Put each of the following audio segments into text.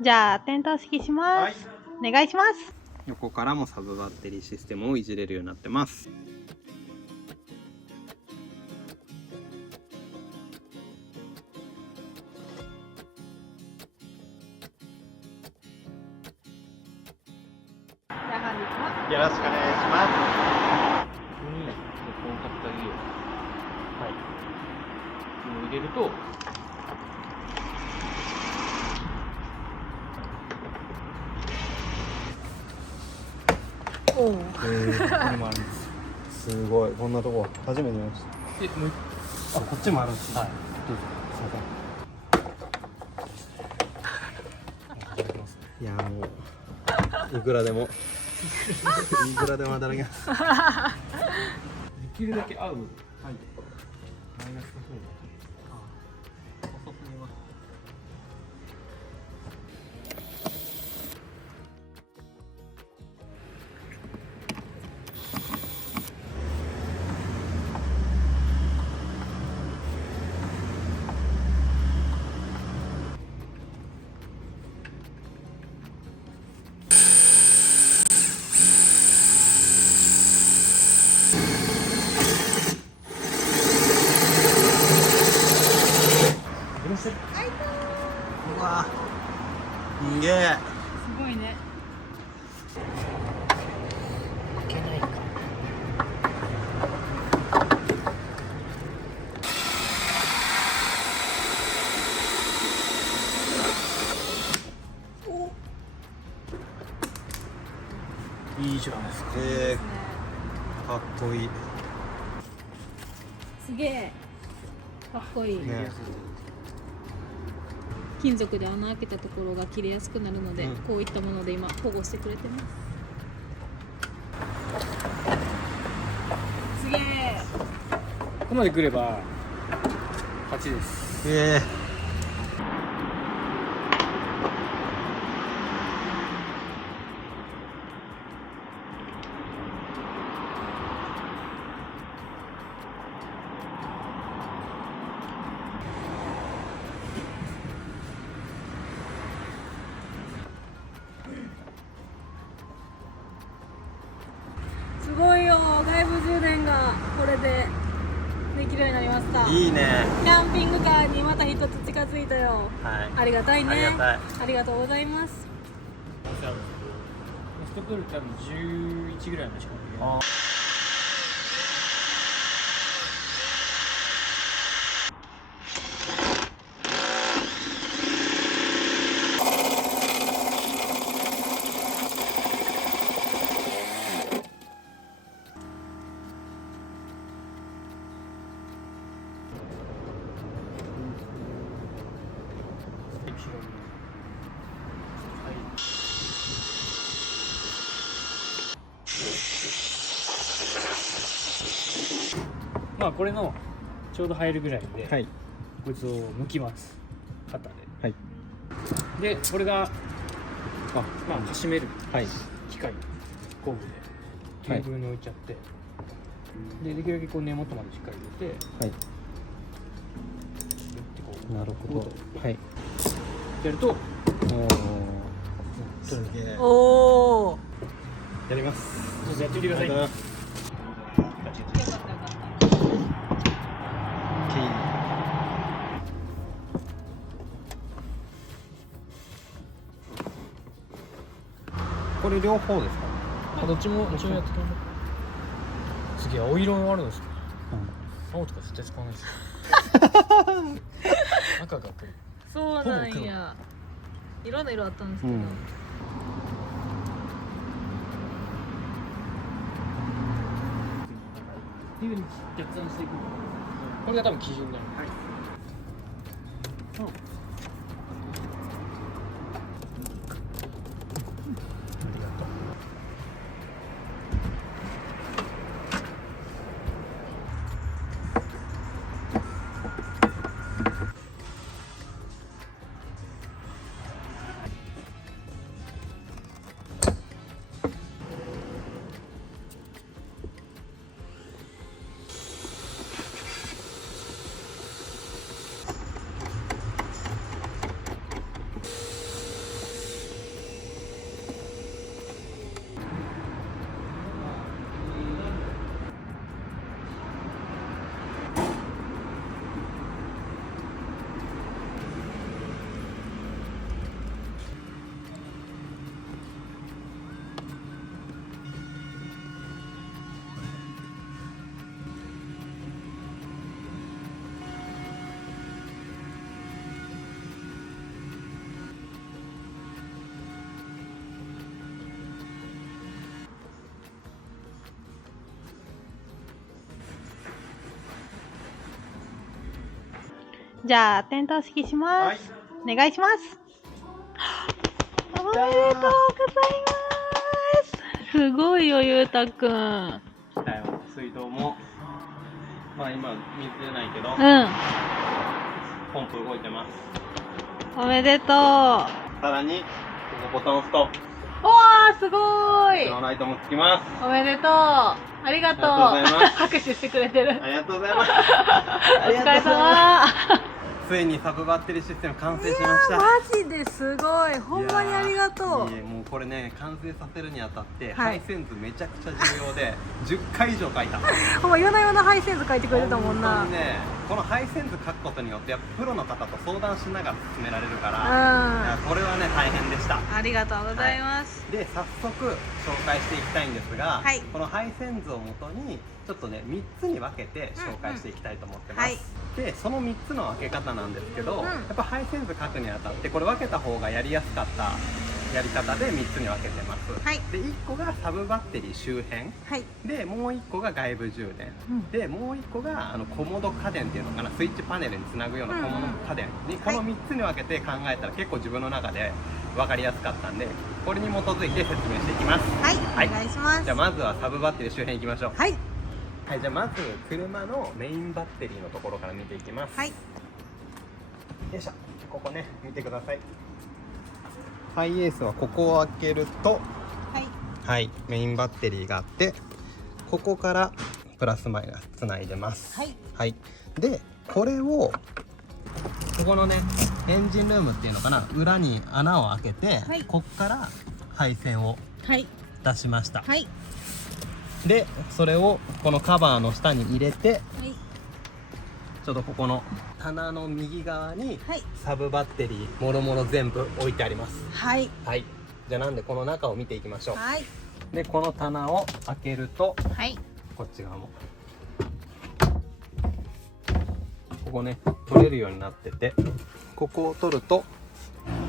じゃあ点灯式します、はい、お願いします。横からもサブバッテリーシステムをいじれるようになってます。じゃあ本日もよろしくお願いします。ここにコンタクター入れる。はい。これを入れると、おお。これもあるんです。すごい、こんなとこ初めて見ました。で、もうあ、こっちもあるんですね。はい。どうぞ。すみません。いやもういくらでもいくらでも働きます。できるだけ合う。はい。マイナスの方が。細すぎます。うわすげえ。すごいね。開けないか。いいじゃないですか。かっこいい。すげえかっこいい、ね、金属で穴開けたところが切れやすくなるので、うん、こういったもので今保護してくれてます。すげえ。ここまで来れば勝ちです。すごいよ、外部充電がこれでできるようになりました。いいね。キャンピングカーにまた一つ近づいたよ。はい。ありがたいね。ありがたい。ありがとうございます。ストプール多分11ぐらいのしかない。まあこれのちょうど入るぐらいで、はい、こいつを剥きます。肩で。はい。でこれがまあかしめる機械、工具でテーブルに置いちゃって、でできるだけこう根元までしっかり入れて、はい。なるほど。はい。やると、おすげえ。おお。やります。ちょっとやってみてください。よかったよかった。これ両方ですか？どっちもやってきます。次青色もあるんですよ。青とか絶対使わないですよ。赤が来る。そうなんや。いろんな色あったんですけど。っていう風に逆算していく。これが多分基準になる。はい。じゃあ点灯式します、はいお願いします。おめでとうございます。すごいよ、ゆうたくん。来たよ。水道もまあ今水出ないけど、ポンプ動いてます。おめでとう。さらにここボタンを押すとおー、すごーい。このライトもつきます。おめでとう。ありがとう。ありがとうございます拍手してくれてる。ありがとうございます。お疲れ様。ついにサブバッテリーシステム完成しました。マジですごい。ほんまにありがとう。いえ、もうこれね、完成させるにあたって、はいハイセンズめちゃくちゃ重要で10回以上書いた。ほんま夜な夜なハイセンス書いてくれてたもんな。本当にね、このハイセンズ書くことによってやっぱプロの方と相談しながら進められるから、いやこれはね大変でした。ありがとうございます。で早速紹介していきたいんですが、はいこのハイセンズをもとにちょっとね3つに分けて紹介していきたいと思ってます、はいでその3つの分け方なんですけど、うんやっぱハイセンズ書くにあたってこれ分けた方がやりやすかったやり方で3つに分けてます、はいで1個がサブバッテリー周辺はい。でもう1個が外部充電、でもう1個がコモド家電っていうのかな、スイッチパネルにつなぐようなコモド家電に、この3つに分けて考えたら結構自分の中で分かりやすかったんで、これに基づいて説明していきます。はい、はいお願いします。じゃあまずはサブバッテリー周辺いきましょう。はいはい、じゃあまず車のメインバッテリーのところから見ていきます。はいよいしょ、ここね見てください。ハイエースはここを開けると、はいはい、メインバッテリーがあって、ここからプラスマイナスつないでます。はいはい、でこれをここのねエンジンルームっていうのかな、裏に穴を開けて、はいこっから配線をはい出しました。はいでそれをこのカバーの下に入れて、はいちょうどここの棚の右側にはいサブバッテリーもろもろ全部置いてあります。はいはい、じゃあなんでこの中を見ていきましょう。はいでこの棚を開けると、はいこっち側もここね取れるようになってて、ここを取ると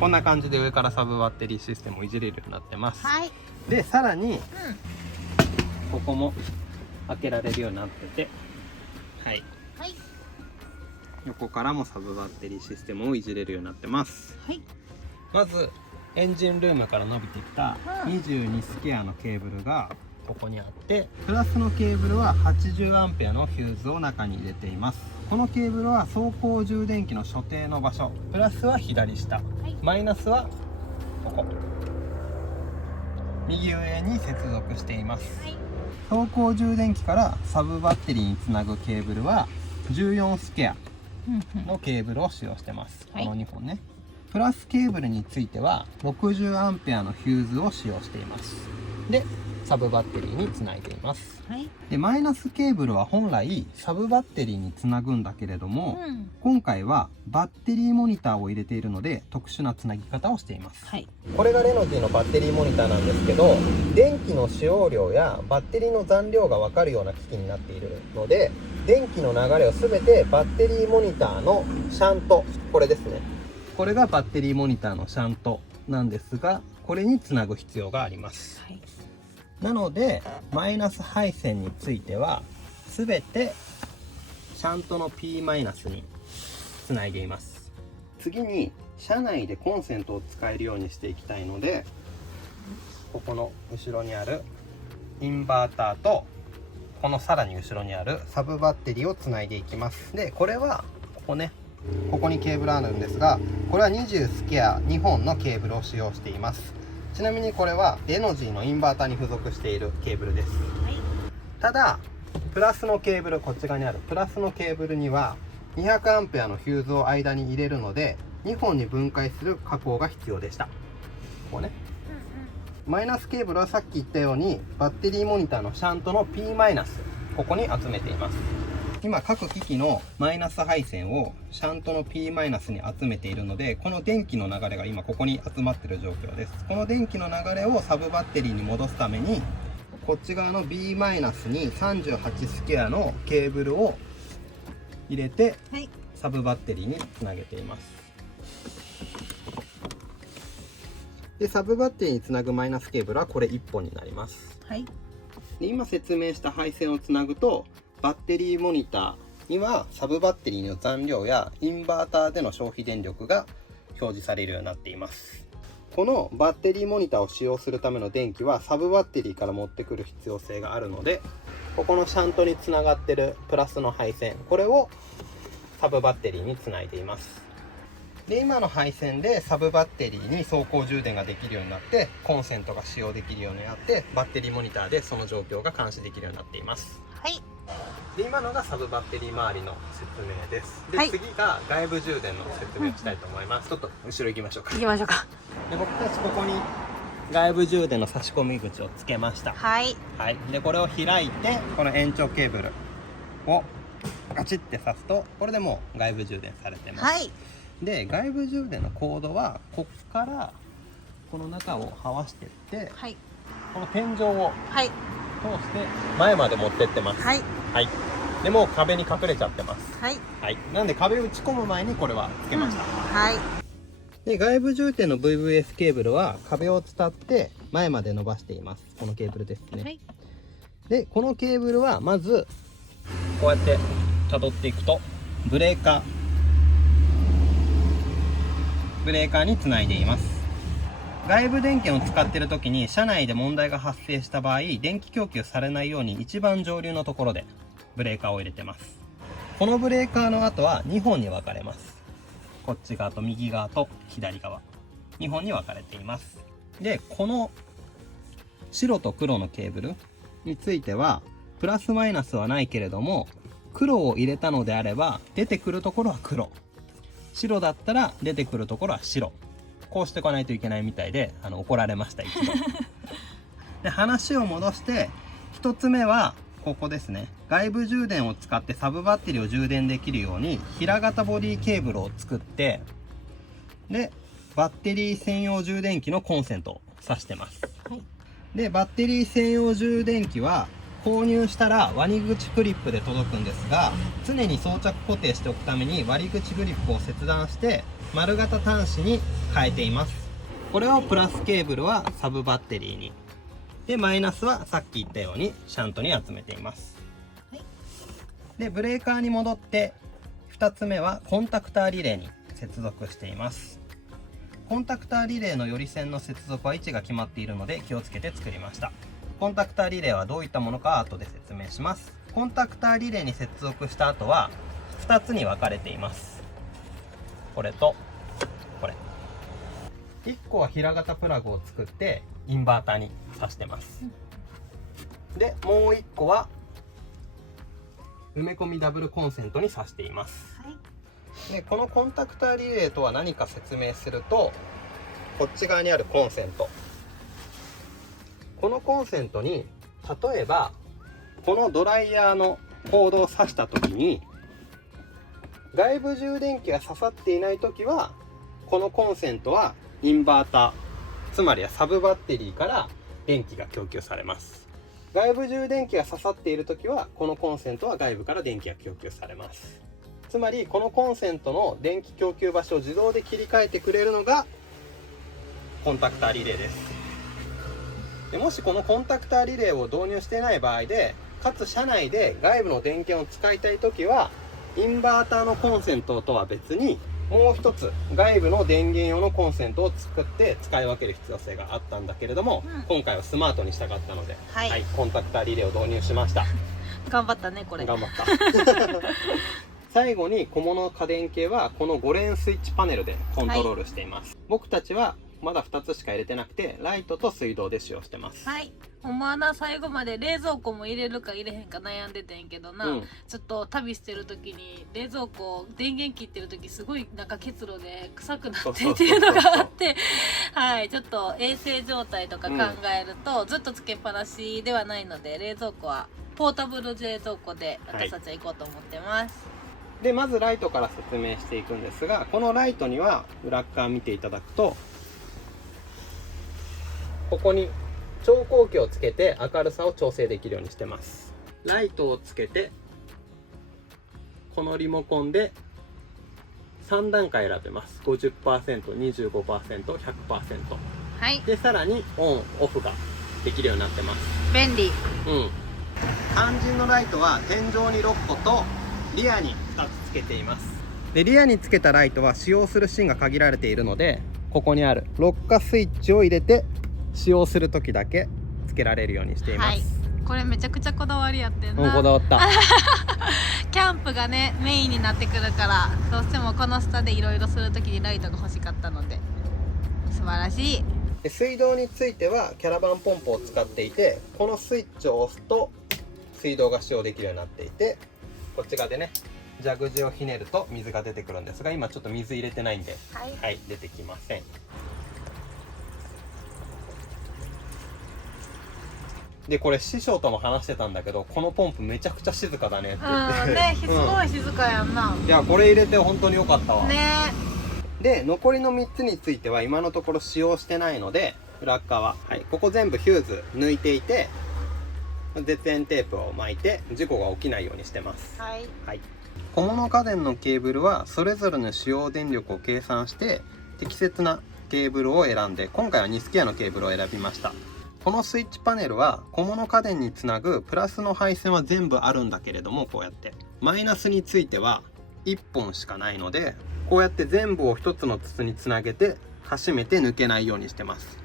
こんな感じで上からサブバッテリーシステムをいじれるようになってます。はいでさらにここも開けられるようになってて、はいはい横からもサブバッテリーシステムをいじれるようになってます。はいまずエンジンルームから伸びてきた22スケアのケーブルがここにあって、プラスのケーブルは 80A のフューズを中に入れています。このケーブルは走行充電器の所定の場所、プラスは左下、マイナスはここ右上に接続しています。走行充電器からサブバッテリーにつなぐケーブルは14スケアのケーブルを使用してます。はいこの2本ね。プラスケーブルについては 60A のフューズを使用しています。でサブバッテリーにつないでいます。はいでマイナスケーブルは本来サブバッテリーにつなぐんだけれども、今回はバッテリーモニターを入れているので特殊なつなぎ方をしています。はいこれがレノジーのバッテリーモニターなんですけど、電気の使用量やバッテリーの残量が分かるような機器になっているので、電気の流れを全てバッテリーモニターのシャント、これですね、これがバッテリーモニターのシャントなんですが、これにつなぐ必要があります。はいなのでマイナス配線については全てシャントの P マイナスにつないでいます。次に車内でコンセントを使えるようにしていきたいので、ここの後ろにあるインバーターとこのさらに後ろにあるサブバッテリーをつないでいきます。でこれはここね、ここにケーブルあるんですが、これは20スケア2本のケーブルを使用しています。ちなみにこれはレノジーのインバーターに付属しているケーブルです。ただプラスのケーブル、こっち側にあるプラスのケーブルには 200A のフューズを間に入れるので2本に分解する加工が必要でした。ここね、マイナスケーブルはさっき言ったようにバッテリーモニターのシャントの P マイナス、ここに集めています。今各機器のマイナス配線をシャントの P マイナスに集めているので、この電気の流れが今ここに集まっている状況です。この電気の流れをサブバッテリーに戻すために、こっち側の B マイナスに38スケアのケーブルを入れてサブバッテリーにつなげています。でサブバッテリーにつなぐマイナスケーブルはこれ1本になります。はいで今説明した配線をつなぐとバッテリーモニタにはサブバッテリーの残量やインバーターでの消費電力が表示されるようになっています。このバッテリーモニターを使用するための電気はサブバッテリーから持ってくる必要性があるので、ここのシャントにつながってるプラスの配線、これをサブバッテリーにつないでいます。で、今の配線でサブバッテリーに走行充電ができるようになって、コンセントが使用できるようになって、バッテリーモニターでその状況が監視できるようになっています。はい。で、今のがサブバッテリー周りの説明です。で、はい、次が外部充電の説明をしたいと思います。ちょっと後ろ行きましょうか。行きましょうか。で、僕たちここに外部充電の差し込み口をつけました。はい。はい。で、これを開いて、この延長ケーブルをガチッて刺すと、これでもう外部充電されてます。はい。で、外部充電のコードはこっからこの中をはわしていって、はい。この天井をはい。通して前まで持ってってます。はい。はい。でもう壁に隠れちゃってます。はい。はい。なんで壁打ち込む前にこれはつけました。はい。で、外部充電の VVS ケーブルは壁を伝って前まで伸ばしています。このケーブルですね。はい。で、このケーブルはまずこうやって辿っていくとブレーカーにつないでいます。外部電源を使っている時に車内で問題が発生した場合、電気供給されないように一番上流のところでブレーカーを入れてます。このブレーカーの後は2本に分かれます。こっち側と右側と左側、2本に分かれています。で、この白と黒のケーブルについてはプラスマイナスはないけれども、黒を入れたのであれば出てくるところは黒、白だったら出てくるところは白、こうしておかないといけないみたいで、怒られました一度。で、話を戻して1つ目はここですね。外部充電を使ってサブバッテリーを充電できるように平型ボディケーブルを作って、でバッテリー専用充電器のコンセントを挿してます。はい。で、バッテリー専用充電器は購入したら割り口クリップで届くんですが、常に装着固定しておくために割り口グリップを切断して丸型端子に変えています。これをプラスケーブルはサブバッテリーに、でマイナスはさっき言ったようにシャントに集めています。はい。で、ブレーカーに戻って2つ目はコンタクターリレーに接続しています。コンタクターリレーのより線の接続は位置が決まっているので気をつけて作りました。コンタクターリレーはどういったものか後で説明します。コンタクターリレーに接続した後は2つに分かれています。これとこれ。1個は平型プラグを作ってインバーターに挿してます。で、もう1個は埋め込みダブルコンセントに挿しています。はい。で、このコンタクターリレーとは何か説明すると、こっち側にあるコンセント、このコンセントに例えばこのドライヤーのコードを挿した時に外部充電器が刺さっていない時は、このコンセントはインバーター、つまりはサブバッテリーから電気が供給されます。外部充電器が刺さっている時はこのコンセントは外部から電気が供給されます。つまりこのコンセントの電気供給場所を自動で切り替えてくれるのがコンタクターリレーです。でもしこのコンタクターリレーを導入していない場合で、かつ車内で外部の電源を使いたいときはインバーターのコンセントとは別にもう一つ外部の電源用のコンセントを作って使い分ける必要性があったんだけれども、今回はスマートにしたかったので、はい、コンタクターリレーを導入しました。頑張ったねこれ。頑張った。最後に小物家電系はこの5連スイッチパネルでコントロールしています。僕たちはまだ2つしか入れてなくて、ライトと水道で使用してます。はい。ほんまはな、最後まで冷蔵庫も入れるか入れへんか悩んでてんけどな、ちょっと旅してる時に冷蔵庫電源切ってる時すごいなんか結露で臭くなってっていうのがあって、はい、ちょっと衛生状態とか考えると、ずっとつけっぱなしではないので、冷蔵庫はポータブル冷蔵庫で私たちは行こうと思ってます。で、まずライトから説明していくんですが、このライトには裏側見ていただくと、ここに調光器をつけて明るさを調整できるようにしてます。ライトをつけてこのリモコンで3段階選べます。 50%、25%、100%、はい。でさらにオンオフができるようになってます。便利。肝心のライトは天井に6個とリアに2つつけています。でリアにつけたライトは使用するシーンが限られているので、ここにあるロッカスイッチを入れて使用する時だけつけられるようにしています。はい、これめちゃくちゃこだわりやってんな。もうこだわったキャンプがねメインになってくるから、どうしてもこの下でいろいろする時にライトが欲しかったので、素晴らしい。で水道についてはキャラバンポンプを使っていて、このスイッチを押すと水道が使用できるようになっていて、こっち側でね蛇口をひねると水が出てくるんですが、今ちょっと水入れてないんで、はい、出てきません。でこれ師匠とも話してたんだけど、このポンプめちゃくちゃ静かだねって言って、ね、すごい静かやんな。いやこれ入れて本当に良かったわね。で残りの3つについては今のところ使用してないので、裏側、はい、ここ全部ヒューズ抜いていて、絶縁テープを巻いて事故が起きないようにしてます。はい、はい、小物家電のケーブルはそれぞれの使用電力を計算して適切なケーブルを選んで、今回はニスキアのケーブルを選びました。このスイッチパネルは小物家電につなぐプラスの配線は全部あるんだけれども、こうやってマイナスについては1本しかないので、こうやって全部を1つの筒につなげて端めて抜けないようにしてます。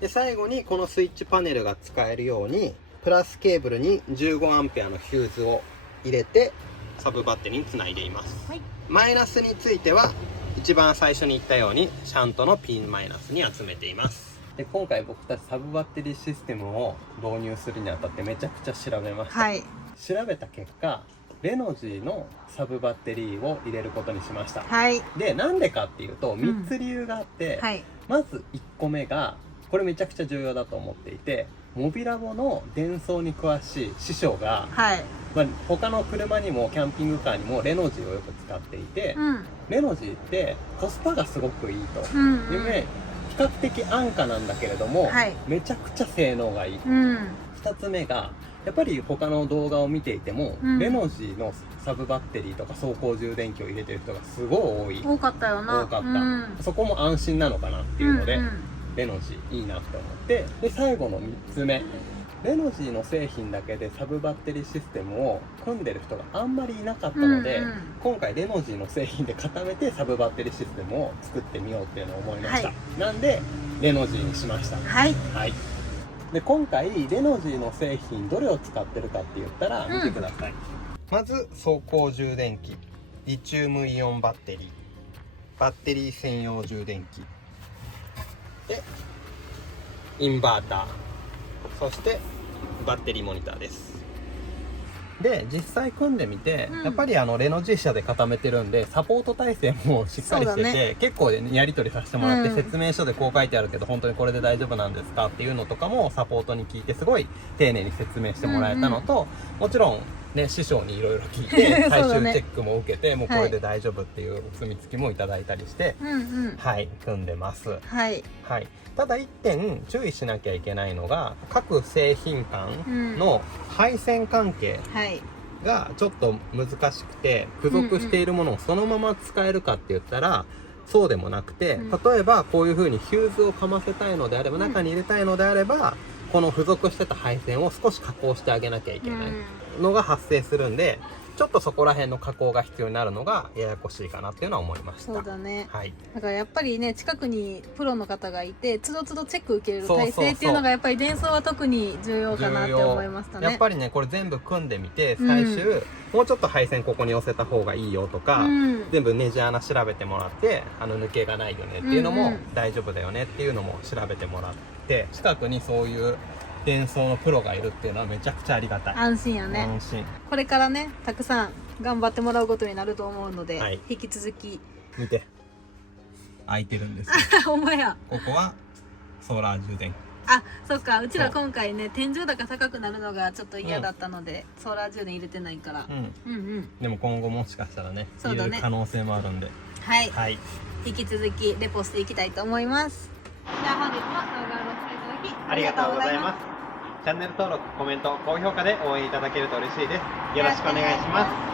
で最後にこのスイッチパネルが使えるようにプラスケーブルに 15A のヒューズを入れてサブバッテリーにつないでいます。はい、マイナスについては一番最初に言ったようにシャントのピンマイナスに集めています。で今回僕たちサブバッテリーシステムを導入するにあたってめちゃくちゃ調べました。はい、調べた結果レノジーのサブバッテリーを入れることにしました。はい、でなんでかっていうと3つ理由があって、はい、まず1個目がこれめちゃくちゃ重要だと思っていて、モビラボの電装に詳しい師匠が、はい、他の車にもキャンピングカーにもレノジーをよく使っていて、レノジーってコスパがすごくいいと、比較的安価なんだけれども、はい、めちゃくちゃ性能がいい。2つ目がやっぱり他の動画を見ていても、レノジーのサブバッテリーとか走行充電器を入れてる人がすごい多かったよな。多かった、そこも安心なのかなっていうので、レノジーいいなって思って、で最後の3つ目、レノジーの製品だけでサブバッテリーシステムを組んでる人があんまりいなかったので、今回レノジーの製品で固めてサブバッテリーシステムを作ってみようっていうのを思いました、なんでレノジーにしました。はい、で今回レノジーの製品どれを使ってるかって言ったら見てください、まず走行充電器、リチウムイオンバッテリー、バッテリー専用充電器でインバーター、そしてバッテリーモニターです。で実際組んでみて、やっぱりレノジー社で固めてるんでサポート体制もしっかりしてて、結構やり取りさせてもらって、説明書でこう書いてあるけど本当にこれで大丈夫なんですかっていうのとかもサポートに聞いてすごい丁寧に説明してもらえたのと、もちろんね師匠にいろいろ聞いて最終チェックも受けて、もうこれで大丈夫っていうお墨付きもいただいたりして、はい組んでます。はい、ただ1点注意しなきゃいけないのが、各製品間の配線関係がちょっと難しくて、付属しているものをそのまま使えるかって言ったらそうでもなくて、例えばこういう風にヒューズをかませたいのであれば、中に入れたいのであればこの付属してた配線を少し加工してあげなきゃいけないのが発生するんで、ちょっとそこら辺の加工が必要になるのがややこしいかなっていうのは思いました。そうだね、はい、だからやっぱりね近くにプロの方がいてつどつどチェック受ける体制っていうのがやっぱり電装は特に重要かなって思いましたね。やっぱりねこれ全部組んでみて最終、もうちょっと配線ここに寄せた方がいいよとか、全部ネジ穴調べてもらって、抜けがないよねっていうのも大丈夫だよねっていうのも調べてもらって、近くにそういう電装のプロがいるっていうのはめちゃくちゃありがたい。安心やね。安心。これからねたくさん頑張ってもらうことになると思うので、はい、引き続き見て開いてるんですよお前やここはソーラー充電器。あ、そっか、うちら今回ね天井高高くなるのがちょっと嫌だったので、ソーラー充電入れてないから、でも今後もしかしたらねそうだね、入れる可能性もあるんで、はい、引き続きレポしていきたいと思います。じゃあ本日も動画をご視聴いただきありがとうございます。チャンネル登録、コメント、高評価で応援いただけると嬉しいです。よろしくお願いします。